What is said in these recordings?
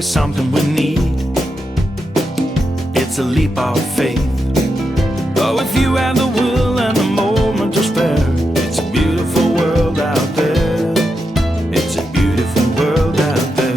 is something we need. It's a leap of faith. Oh, if you have the will and the moment to spare, it's a beautiful world out there. It's a beautiful world out there.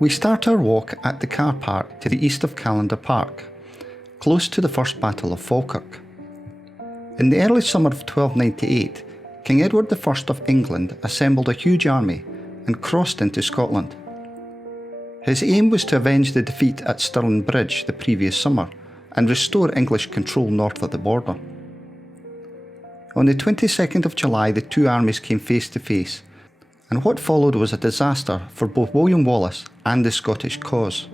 We start our walk at the car park to the east of Callendar Park, close to the First Battle of Falkirk. In the early summer of 1298, King Edward I of England assembled a huge army and crossed into Scotland. His aim was to avenge the defeat at Stirling Bridge the previous summer and restore English control north of the border. On the 22nd of July, the two armies came face to face, and what followed was a disaster for both William Wallace and the Scottish cause.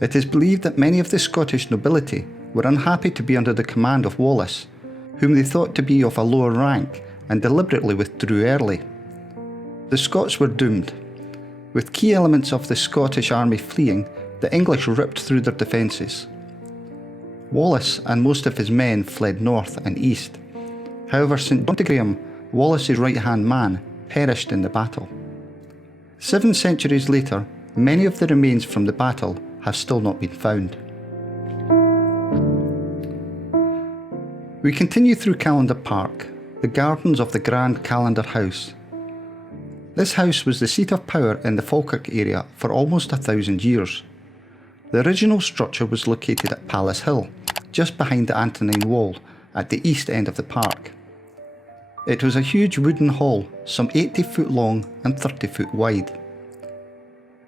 It is believed that many of the Scottish nobility were unhappy to be under the command of Wallace, whom they thought to be of a lower rank, and deliberately withdrew early. The Scots were doomed. With key elements of the Scottish army fleeing, the English ripped through their defences. Wallace and most of his men fled north and east. However, St John de Graham, Wallace's right-hand man, perished in the battle. 7 centuries later, many of the remains from the battle have still not been found. We continue through Callendar Park, the gardens of the Grand Callendar House. This house was the seat of power in the Falkirk area for almost 1,000 years. The original structure was located at Palace Hill, just behind the Antonine Wall, at the east end of the park. It was a huge wooden hall, some 80 foot long and 30 foot wide.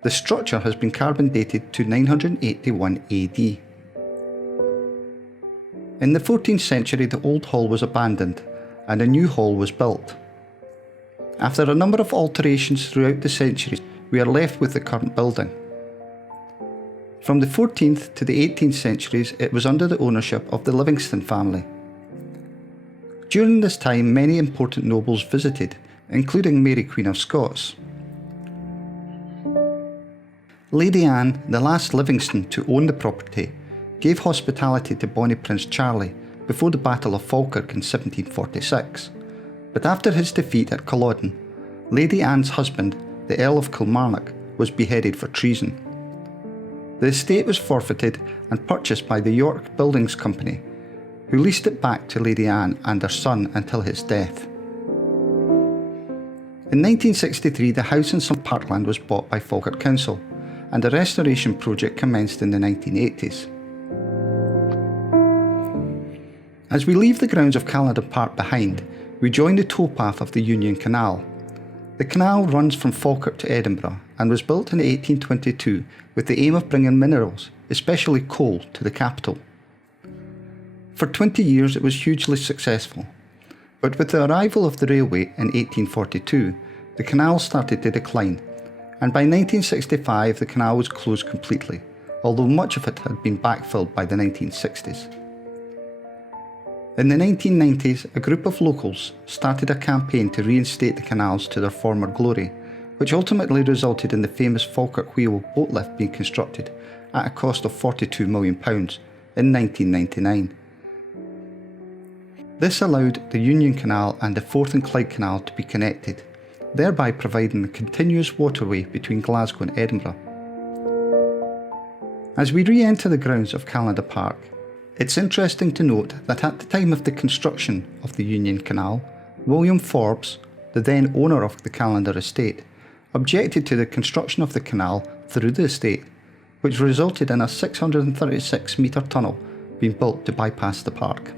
The structure has been carbon dated to 981 AD. In the 14th century, the old hall was abandoned and a new hall was built. After a number of alterations throughout the centuries, we are left with the current building. From the 14th to the 18th centuries, it was under the ownership of the Livingston family. During this time, many important nobles visited, including Mary Queen of Scots. Lady Anne, the last Livingston to own the property, gave hospitality to Bonnie Prince Charlie before the Battle of Falkirk in 1746, but after his defeat at Culloden, Lady Anne's husband, the Earl of Kilmarnock, was beheaded for treason. The estate was forfeited and purchased by the York Buildings Company, who leased it back to Lady Anne and her son until his death. In 1963, the house and some parkland was bought by Falkirk Council, and a restoration project commenced in the 1980s. As we leave the grounds of Callendar Park behind, we join the towpath of the Union Canal. The canal runs from Falkirk to Edinburgh and was built in 1822 with the aim of bringing minerals, especially coal, to the capital. For 20 years it was hugely successful, but with the arrival of the railway in 1842, the canal started to decline, and by 1965 the canal was closed completely, although much of it had been backfilled by the 1960s. In the 1990s, a group of locals started a campaign to reinstate the canals to their former glory, which ultimately resulted in the famous Falkirk Wheel boat lift being constructed at a cost of £42 million in 1999. This allowed the Union Canal and the Forth and Clyde Canal to be connected, thereby providing a continuous waterway between Glasgow and Edinburgh. As we re-enter the grounds of Callendar Park, it's interesting to note that at the time of the construction of the Union Canal, William Forbes, the then owner of the Callendar estate, objected to the construction of the canal through the estate, which resulted in a 636 metre tunnel being built to bypass the park.